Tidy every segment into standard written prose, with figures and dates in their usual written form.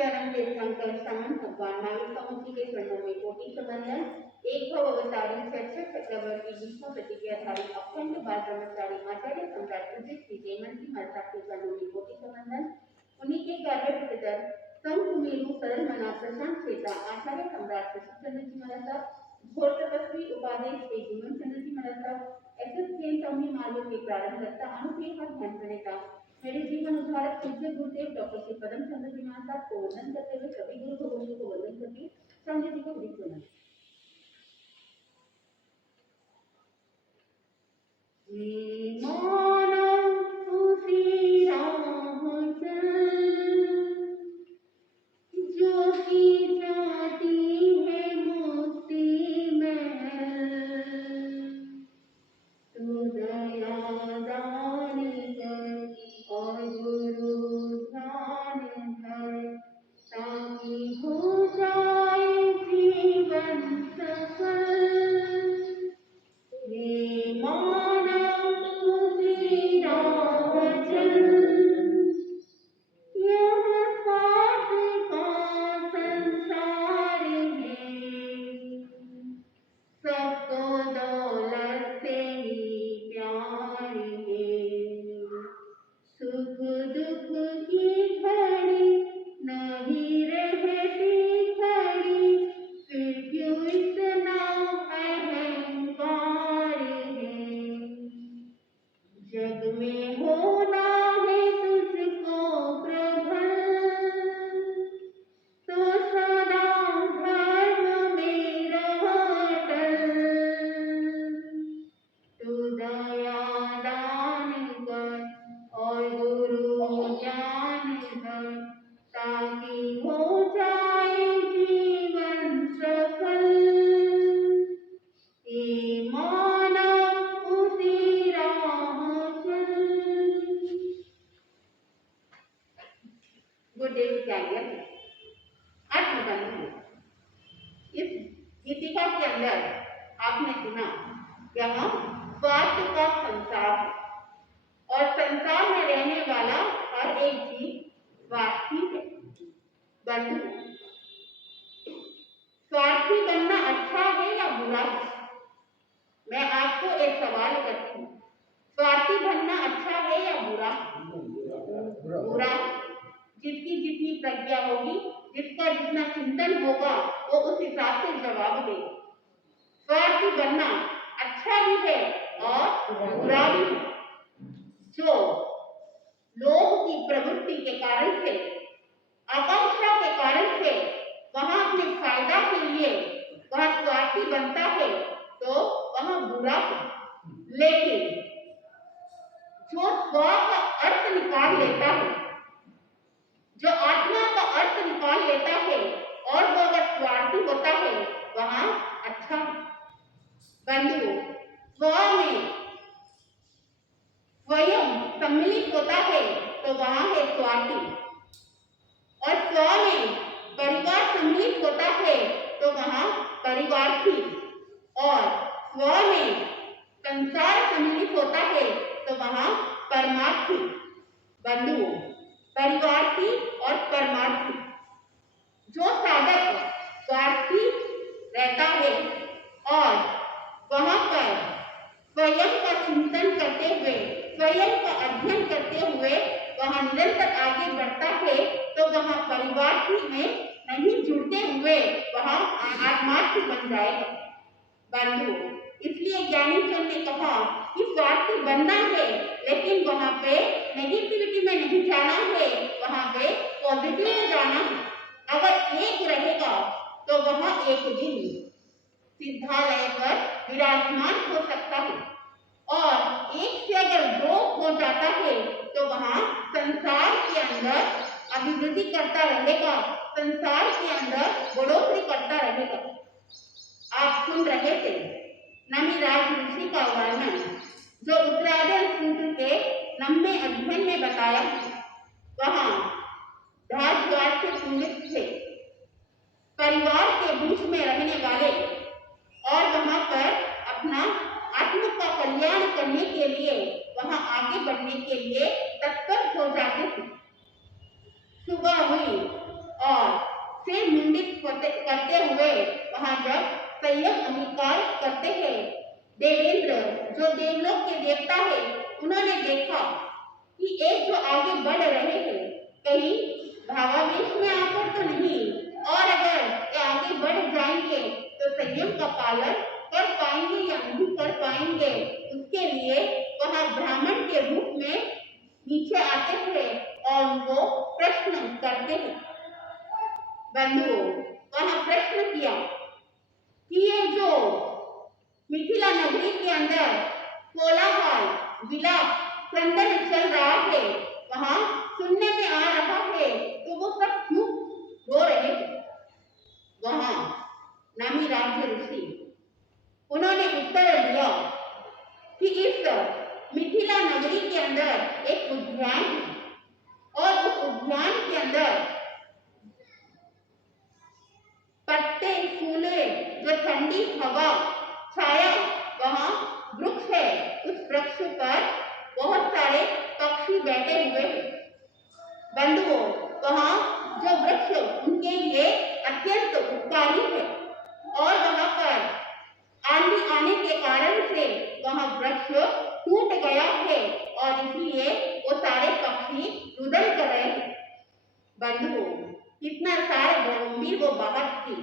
शरण के शंकर समन भगवान नाविका मुखी के चरणों में कोटि समंदन एक भव अवतारी चर्चा चक्रवर्ती भीष्म प्रतिज्ञाधारी अखंड बाल ब्रह्मचारी आचार्य सम्राट युधिष्ठिर की जयमंती माता के चरणों में कोटि समंदन उन्हीं के कार्य पितर संत मेरु सरल मना प्रशांत चेता आचार्य सम्राट चंद्र जी महाराज घोर तपस्वी उपादेश के जीवन चंद्र जी महाराज ऐसे जैन सौम्य मार्गों के प्रारंभ करता अनुप्रिय ध्यान प्रणेता मेरे जीवन उद्धारक पूज्य गुरुदेव डॉक्टर श्री पदम चंद्र जी महाराज को वंदन करते हुए सभी गुरु भगवानों को वंदन करती चंद्र जी को विधि सुना। जो की जाती है मुक्ति में तू दया दान कर और गुरु ध्यान धर ताकि हो जाए जीवन सफल। हे मानव उसी राह चल यह पाप का संसार है सबको दौलत से ही प्यार है सुख दुख की घड़ी नहीं रहती खड़ी फिर क्यों इतना अहंकार है जग में होना है तुझको प्रबल तो सदा धर्म में रह अटल तू दया दान कर और गुरु ज्ञान धर ताकि हो जाए जीवन सफल। हे मानव उसी राह चल। गुरुदेव की आज्ञा अर्थ बंधु इस गीतिका के अंदर आपने सुना यहाँ स्वार्थ का संसार है और संसार में रहने वाला हर एक जीव स्वार्थी है। बंधु स्वार्थी बनना अच्छा है या बुरा है? मैं आपको एक सवाल करती हूँ, स्वार्थी बनना अच्छा है या बुरा? बुरा। जिसकी जितनी प्रज्ञा होगी, जिसका जितना चिंतन होगा, वो उस हिसाब से जवाब देगा। स्वार्थी बनना अच्छा भी है और बुरा भी है। जो लोभ की प्रवृत्ति के कारण से, आकांक्षा के कारण से वहां अपने फायदा के लिए वह स्वार्थी बनता है तो वह बुरा है। लेकिन जो स्व का अर्थ निकाल लेता है, जो आत्मा का अर्थ निकाल लेता है और वो अगर स्वार्थी होता है वहां अच्छा है। बंधु स्व में स्वयं सम्मिलित होता है तो वहां है स्वार्थी और स्व में परिवार सम्मिलित होता है तो वहां परिवार्थी और स्व में संसार सम्मिलित होता है तो वहां परमार्थी। बंधु परिवार्थी और परमार्थी जो साधक स्वार्थी रहता है और वहां पर स्वयं का चिंतन करते हुए, स्वयं का अध्ययन करते हुए वहां निरंतर आगे बढ़ता है तो वहां परिवार्थी में नहीं जुड़ते हुए वहां आत्मार्थी बन जाएगा। बंधु इसलिए ज्ञानी जन ने कहा कि स्वार्थी बनना है लेकिन वहां पे नेगेटिविटी में नहीं जाना है, वहां पे पॉजिटिव में जाना है। अगर एक रहेगा तो वहां एक दिन सिद्धालय पर विराजमान हो सकता है और एक से अगर दो हो जाता है तो वहां संसार के अंदर अभिवृद्धि करता रहेगा, संसार के अंदर बढ़ोतरी करता रहेगा। आप सुन रहे थे नमिराज ऋषि का वर्णन जो उत्तरायण सूत्र के 90वें अध्याय में बताया। वहां राजवास से पीड़ित थे, परिवार के बीच में रहने वाले और वहां पर अपना आत्म का कल्याण करने के लिए, वहां आगे बढ़ने के लिए तत्पर हो जाते थे। सुबह हुई और करते हैं देवेंद्र जो देवलोक के देवता है, उन्होंने देखा कि एक जो आगे बढ़ रहे हैं कहीं भावावेश में आकर तो नहीं, और अगर ये आगे बढ़ जाएंगे तो संयम का पालन कर पाएंगे या नहीं कर पाएंगे, उसके लिए वह ब्राह्मण के रूप में नीचे आते थे और उनको प्रश्न करते हैं। बंधुओं, वहां प्रश्न किया कि ये जो मिथिला नगरी के अंदर कोलाहल विलाप क्रंदन चल रहा है, वहां सुनने में आ रहा है, तो वो सब क्यों रो रहे थे? वहां नामी राज्य ऋषि उन्होंने उत्तर दिया कि इस मिथिला नगरी के अंदर एक उद्यान है और उस उद्यान के अंदर पत्ते फूले जो ठंडी हवा छाया वहां वृक्ष है, उस वृक्ष पर बहुत सारे पक्षी बैठे हुए हैं। बंधुओं, वहां जो वृक्ष उनके लिए अत्यंत उपकारी है और वहां पर आंधी आने के कारण से वहां वृक्ष टूट गया है और इसलिए वो सारे पक्षी रुदन कर रहे हैं। बंधुओं, इतना सारे गंभीर वो बात थी।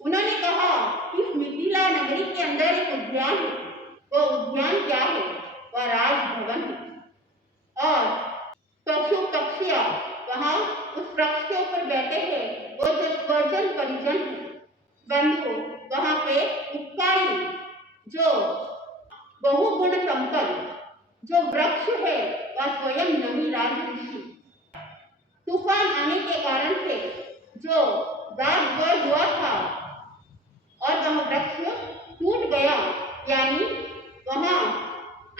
उन्होंने कहा इस मिथिला नगरी के अंदर एक उद्यान है। वो उद्यान क्या है? वह राजभवन है और पशु पक्षियां वहां उस वृक्ष के ऊपर बैठे हैं, वो जो स्वर्जन परिजन है। बंधु, वहां पे उपकारी जो बहुगुण संपन्न जो वृक्ष है वह स्वयं नमी राज ऋषि। तूफान आने के कारण से जो दाग हुआ था और वह वृक्ष टूट गया, यानी वहां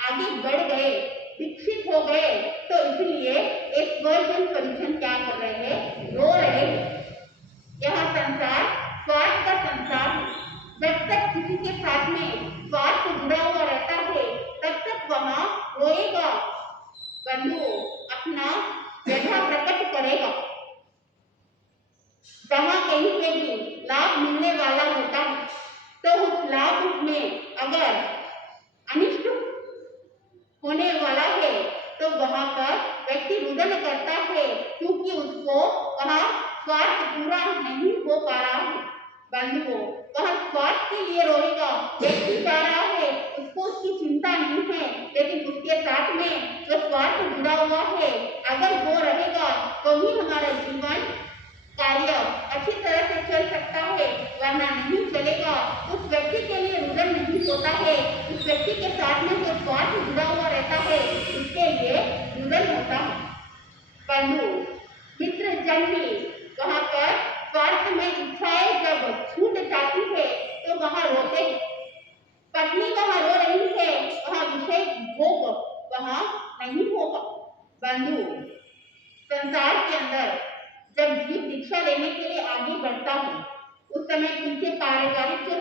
आगे बढ़ गए, विकसित हो गए, तो इसलिए एक स्वर्जन परिजन क्या कर रहे हैं? रो रहे हैं। यह संसार स्वार्थ का संसार है। जब तक किसी के साथ में स्वार्थ जुड़ा हुआ रहता है तब तक वहां रोएगा। बंधु अपना व्यथा प्रकट करेगा। जहां कहीं पे भी लाभ मिलने वाला होता है तो उस लाभ में अगर अनिष्ट होने वाला है तो वहां पर व्यक्ति रुदन करता है, क्योंकि उसको वहां स्वार्थ पूरा नहीं हो पा रहा है। बंधुओं, वह स्वार्थ के लिए रोएगा। व्यक्ति जा रहा है, उसको उसकी चिंता नहीं है, लेकिन उसके साथ में जो स्वार्थ जुड़ा हुआ है, अगर वो रहेगा तो ही हमारा जीवन कार्य अच्छी तरह से चल सकता है, वरना नहीं चलेगा। उस व्यक्ति के लिए रुदन नहीं होता है। उस व्यक्ति के साथ में जो स्वार्थ जुड़ा हुआ रहता है उसके लिए रुदन होता है। बंधु मित्र जन भी वहां पर स्वार्थ में इच्छाएं जब छूट जाती है तो वहां रोते हैं। पत्नी वहां रो रही है, वहां विषय भोग वहां नहीं होगा। बंधु संसार के अंदर जब जीव दीक्षा लेने के लिए आगे बढ़ता है उस समय पीछे पारिवारिक जो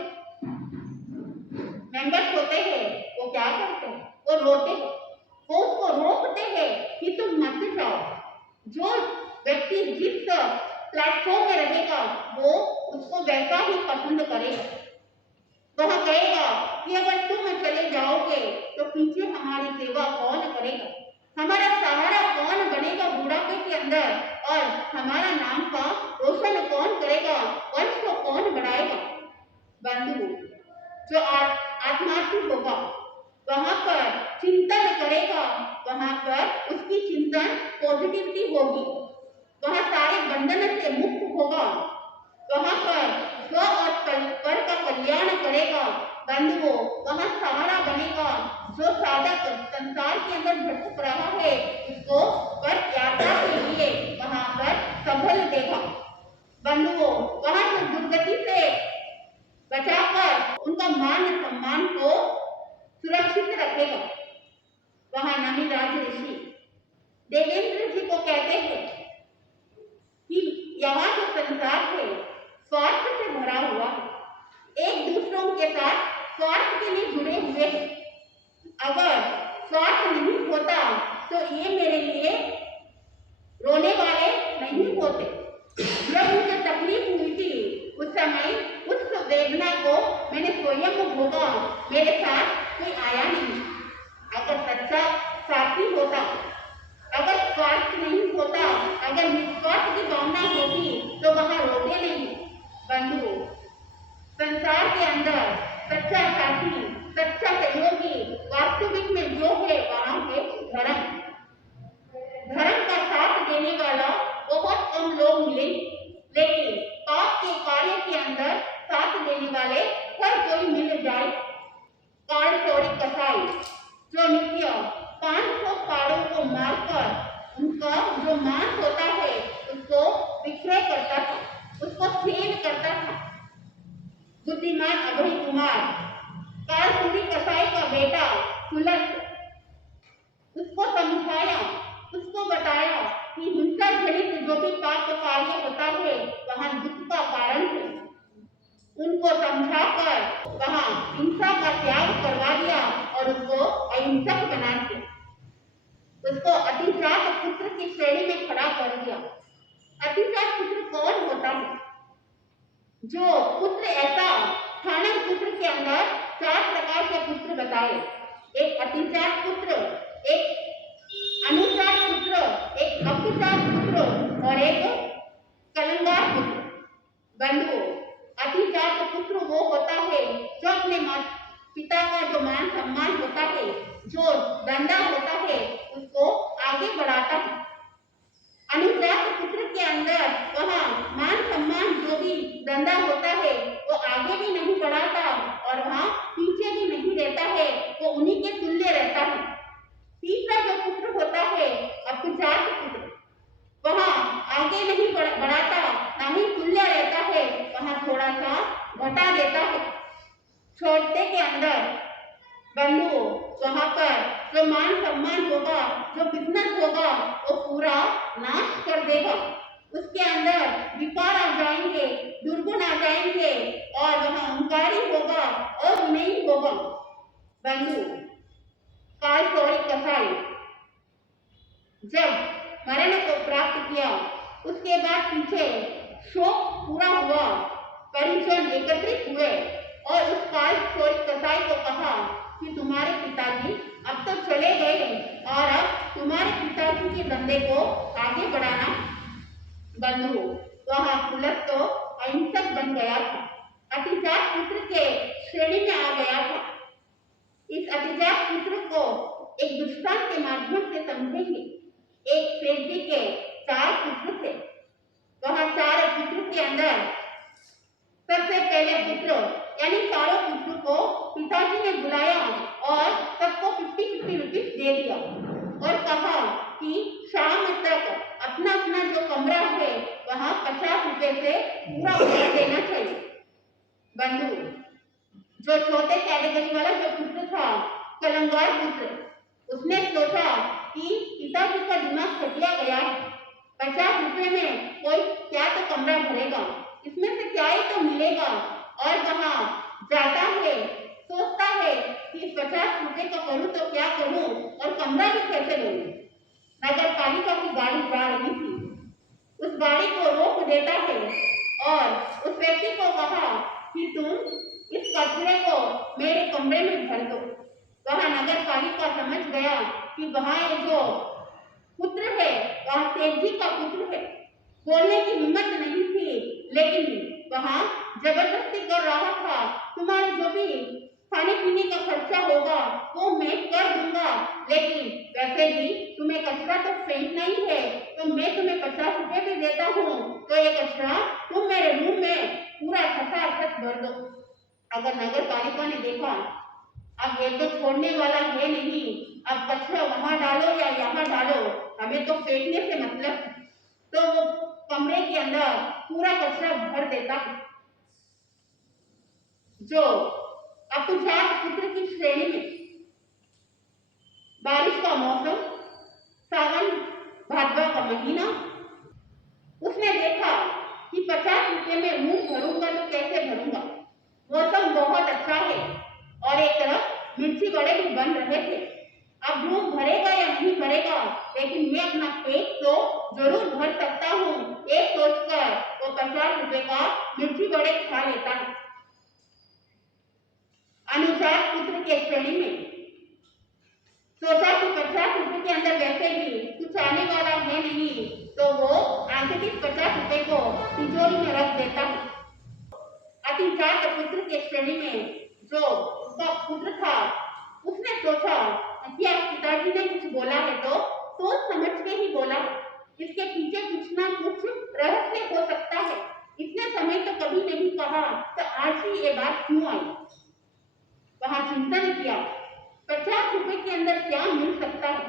मेंबर्स होते हैं वो क्या करते हैं? वो रोते हैं, वो उसको रोकते हैं कि तुम मत जाओ। जो व्यक्ति जिस प्लेटफॉर्म में रहेगा वो उसको वैसा ही पसंद करेगा। वह कहेगा कि अगर तुम चले जाओगे तो पीछे हमारी सेवा कौन करेगा, हमारा सहारा कौन बनेगा बुढ़ापे के अंदर, और हमारा नाम का रोशन कौन करेगा, वंश को कौन बढ़ाएगा। बंधु जो आत्मार्थी होगा वहां पर चिंतन करेगा, वहां पर उसकी चिंतन पॉजिटिविटी होगी, वहां सारे बंधन से मुक्त होगा, वहां पर स्व और पर का कल्याण करेगा। बंधुओं वहां सहारा बनेगा। जो साधक संसार के अंदर भटक रहा है उसको पर यात्रा के लिए वहां पर संभल देगा। बंधुओं वहां से दुर्गति से बचाकर उनका मान सम्मान को सुरक्षित रखेगा। वहां नमी राज ऋषि देवेंद्र जी को कहते हैं कि यहाँ जो संसार है स्वार्थ से भरा हुआ है, एक दूसरों के साथ स्वार्थ के लिए जुड़े हुए हैं। अगर स्वार्थ नहीं होता तो ये मेरे लिए रोने वाले नहीं होते। जब मुझे तकलीफ हुई थी उस समय उस वेदना को मैंने स्वयं भोगा, मेरे साथ कोई आया नहीं। अगर सच्चा साथी होता, अगर स्वार्थ नहीं होता, अगर निस्वार्थ की भावना होती तो वहां रोते नहीं। बंधु, संसार के अंदर सच्चा साथी, सच्चा सहयोगी वास्तविक में जो है वहां है धर्म। धर्म का साथ देने वाला बहुत कम लोग मिले, लेकिन पाप के कार्य के अंदर साथ देने वाले हर कोई मिल जाए। काल चोरी कसाई जो नित्य 500 कारों को मारकर उनका जो मांस होता है उसको विक्रय करता था, उसको सेल करता था। बुद्धिमान अभय कुमार, काल चोरी कसाई का बेटा सुलभ, उसको समझाया, उसको बताया कि हिंसा जनित जो भी पाप कार्य होता है वहां दुख का कारण है। उनको समझाकर वहां हिंसा का त्याग करवा दिया और उसको अहिंसक बना दिया। उसको अतिजात पुत्र की श्रेणी में खड़ा कर दिया। अतिजात पुत्र कौन होता है? जो पुत्र ऐसा स्थानक पुत्र के अंदर 4 प्रकार के पुत्र बताए। एक अतिजात पुत्र, एक अनुजात पुत्र, एक अपिजात पुत्र और एक कलंगार पुत्र। बंधु, अतिजात पुत्र वो होता है जो अपने पिता का जो मान सम्मान होता है, जो धंधा होता है उसको आगे बढ़ाता है। अनुजात पुत्र के अंदर वहाँ मान सम्मान जो भी धंधा होता है वो आगे भी नहीं बढ़ाता और वहाँ पीछे भी नहीं रहता है, वो उन्हीं के तुल्य रहता है। तीसरा जो पुत्र होता है अपिजात पुत्र, वहाँ आगे नहीं बढ़ाता, ना ही तुल्य रहता है, वहाँ थोड़ा सा घटा देता है। छोटे के अंदर बंधु वहाँ पर जो मान सम्मान होगा, जो बिजनेस होगा वो पूरा नाश कर देगा। उसके अंदर विकार आ जाएंगे, दुर्गुण आ जाएंगे और वहाँ अहंकारी होगा और नहीं होगा। बंधु, काल चोरी कसाई जब मरण को प्राप्त किया उसके बाद पीछे शोक पूरा हुआ, परिजन एकत्रित हुए और उस काल चोरी कसाई को कहा कि तुम्हारे पिताजी अब तो चले गए और अब तुम्हारे पिताजी के धंधे को आगे बढ़ाना। बंधु, वह पुलक तो अहिंसक बन गया था, अतिजात पुत्र के श्रेणी में आ गया था। इस अतिजात पुत्र को एक दृष्टांत के माध्यम से समझेंगे। एक सेठ जी के 4 पुत्र थे। वह 4 पुत्र के अंदर सबसे पहले पुत्र यानी चारों पुत्र को पिताजी ने बुलाया और सबको 50-50 रुपीस दे दिया और कहा कि शाम तक अपना अपना जो कमरा है वहाँ 50 रुपए से पूरा भर देना चाहिए। बंधु, जो छोटे कैटेगरी वाला जो पुत्र था कलंगार पुत्र, उसने सोचा कि पिताजी का दिमाग खटिया गया है, 50 रुपए में कोई क्या तो कमरा भरेगा, इसमें से क्या ही तो मिलेगा। और वहाँ जाता है, सोचता है कि 50 रुपए का करूँ तो क्या करूँ और कमरा भी कैसे लूँ। नगर पालिका की गाड़ी जा रही थी, उस गाड़ी को रोक देता है और उस व्यक्ति को कहा कि तुम इस कचरे को मेरे कमरे में भर दो। वहाँ नगर पालिका समझ गया कि वहाँ ये जो पुत्र है वह सेठ जी का पुत्र है। बोलने की हिम्मत नहीं थी, लेकिन वहाँ जबरदस्ती कर रहा था, तुम्हारे जो भी खाने पीने का खर्चा होगा वो मैं कर दूंगा, लेकिन वैसे भी तुम्हें कचरा तो फेंकना ही है, तो मैं तुम्हें 50 रुपए भी देता हूँ, तो ये कचरा तुम मेरे रूम में पूरा खचाखच भर दो। अगर नगर पालिका ने देखा अब ये तो छोड़ने वाला है नहीं, अब कचरा वहां डालो या यहाँ डालो, हमें तो फेंकने से मतलब, तो वो कमरे के अंदर पूरा कचरा भर देता है। जो अपिजात पुत्र की श्रेणी में, बारिश का मौसम, सावन भादवा का महीना, उसने देखा कि 50 रुपए में मुंह भरूंगा तो कैसे भरूंगा। मौसम बहुत अच्छा है और एक तरफ मिर्ची बड़े भी बन रहे थे। अब मुंह भरेगा या नहीं भरेगा, लेकिन मैं अपना पेट तो जरूर भर सकता हूँ, ये सोचकर वो 50 रुपए का मिर्ची बड़े खा लेता है। अनुजात पुत्र के श्रेणी में। सोचा कि 50 रुपए के अंदर वैसे भी कुछ आने वाला है नहीं, तो वो आंतरिक 50 रुपए को तिजोरी में रख देता है। अतिजात पुत्र के श्रेणी में जो उसका पुत्र था, उसने सोचा कि अब पिताजी ने कुछ बोला है तो सोच समझ के ही बोला, इसके पीछे कुछ ना कुछ रहस्य हो सकता है। इतने समय तो कभी नहीं कहा, तो आज ही ये बात क्यों आई। वहां चिंतन किया, 50 रुपए के अंदर क्या मिल सकता है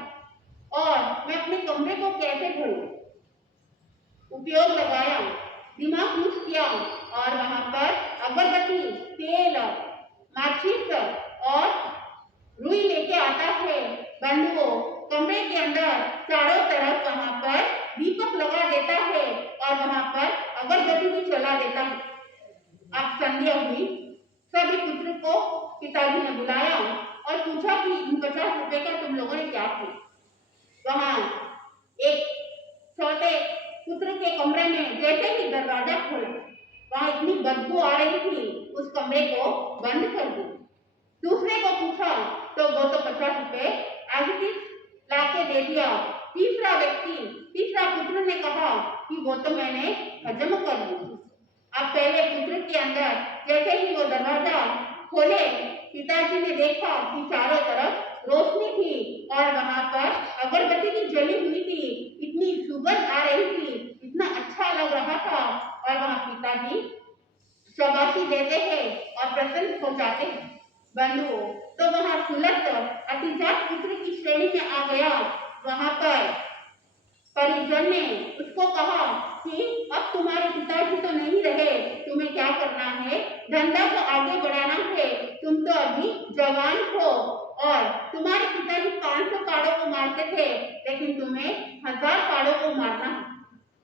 और मैं अपने कमरे को कैसे भरूं। उपयोग लगाया, दिमाग यूज किया और वहां पर अगरबत्ती, तेल, माचिस और रुई लेके आता है। बंधुओं, कमरे के अंदर चारों तरफ वहां पर दीपक लगा देता है और वहां पर अगरबत्ती भी जला देता है। अब संध्या हुई, सभी पुत्र को पिताजी ने बुलाया और पूछा कि इन 50 रुपए का तुम लोगों ने क्या किया। वहां एक छोटे पुत्र के कमरे में जैसे ही दरवाजा खोला, वहां इतनी बदबू आ रही थी, उस कमरे को बंद कर दी। दूसरे को पूछा तो वो तो 50 रुपए आगे ला के दे दिया। तीसरा पुत्र ने कहा कि वो तो मैंने हजम कर ली। अब पहले पुत्र के अंदर जैसे ही वो दरवाजा खोले, पिताजी ने देखा कि चारों तरफ रोशनी थी और वहां पर अगरबत्ती भी जली हुई थी। इतनी सुगंध आ रही थी, इतना अच्छा लग रहा था और वहां पिताजी शाबाशी देते हैं और प्रसन्न हो जाते हैं। बंधुओं, तो वहां सुलत अतिजात पुत्र की श्रेणी में आ गया। वहां पर परिजन ने उसको कहा कि अब तुम्हारे पिताजी तो नहीं रहे, तुम्हें क्या करना है, धंधा को आगे बढ़ाना है। तुम तो अभी जवान हो और तुम्हारे पिताजी 500 पाड़ों को मारते थे, लेकिन तुम्हें 1000 पाड़ों को मारना है।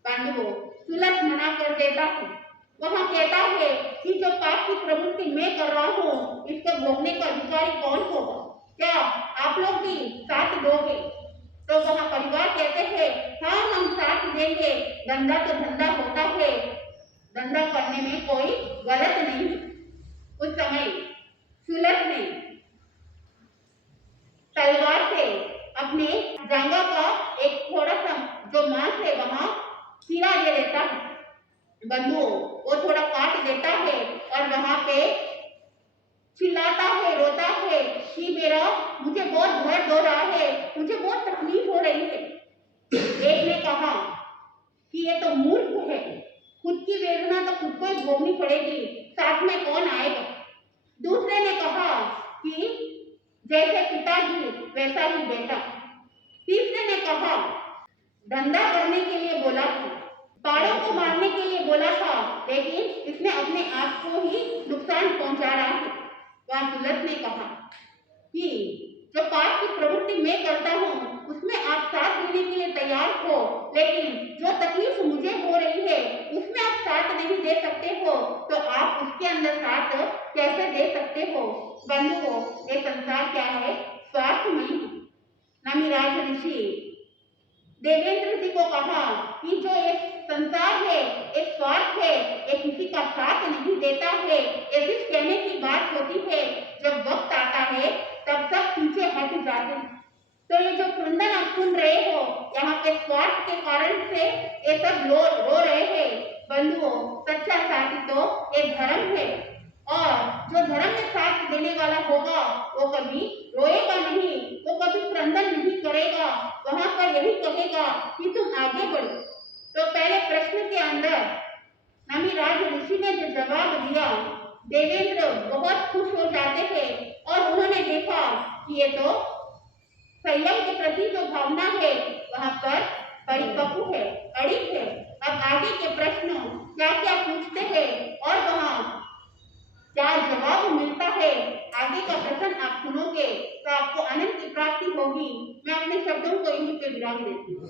बंधुओं, सुलत मना कर देता है। वहां कहता है कि जो पाप की प्रवृत्ति मैं कर रहा हूँ, इसको भोगने का अधिकारी कौन होगा, क्या आप लोग भी साथ दोगे। तो वहां परिवार कहते हैं हाँ हम साथ देंगे, धंधा तो धंधा होता है, धंधा करने में कोई गलत नहीं। उस समय सुलत ने तलवार से अपने जांघा का एक थोड़ा सा जो मांस है वहां चीरा दे देता है। बंधुओं, वो थोड़ा काट देता है और वहां पे चिल्लाता है, रोता है कि मेरा मुझे बहुत दर्द हो रहा है, मुझे बहुत तकलीफ हो रही है। एक ने कहा कि ये तो मूर्ख है, खुद की वेदना तो खुद को ही भोगनी पड़ेगी, साथ में कौन आएगा। दूसरे ने कहा कि जैसे पिताजी वैसा ही बेटा। तीसरे ने कहा धंधा करने के लिए बोला था, पाड़ों को मारने के लिए बोला था, लेकिन इसने अपने आप को ही नुकसान पहुंचा रहा है। वहां सुलत ने कहा कि जो पाप की प्रवृत्ति मैं करता हूँ उसमें आप साथ देने के लिए तैयार हो, लेकिन जो तकलीफ मुझे हो रही है उसमें आप साथ नहीं दे सकते हो, तो आप उसके अंदर साथ कैसे दे सकते हो। बंधुओं, ये संसार क्या है, स्वार्थमयी है। नमिराज ऋषि देवेंद्र जी को कहा कि जो ये संसार है, एक स्वार्थ है, ये किसी का साथ नहीं देता है। ये सिर्फ कहने की बात होती है, जब वक्त आता है तब सब पीछे हट जाते हैं। तो ये जो क्रंदन आप सुन रहे हो, यहाँ पे स्वार्थ के कारण से ये सब रो रहे हैं। बंधुओं, सच्चा साथी तो एक धर्म है और जो धर्म में साथ देने वाला होगा वो कभी रोएगा नहीं, वो कभी क्रंदन नहीं करेगा, वहां पर यही कहेगा कि तुम आगे बढ़ो। तो पहले प्रश्न के अंदर नमिराज ऋषि ने जो जवाब दिया, देवेंद्र बहुत खुश हो जाते हैं और उन्होंने देखा कि ये तो संयम के प्रति जो भावना है वहां पर परिपक्व है, अड़िग है। अब आगे के प्रश्न क्या क्या पूछते हैं और वहां क्या जवाब मिलता है, आगे का प्रश्न आप सुनोगे तो आपको आनंद की प्राप्ति होगी। मैं अपने शब्दों को यहीं पे विराम देती हूँ।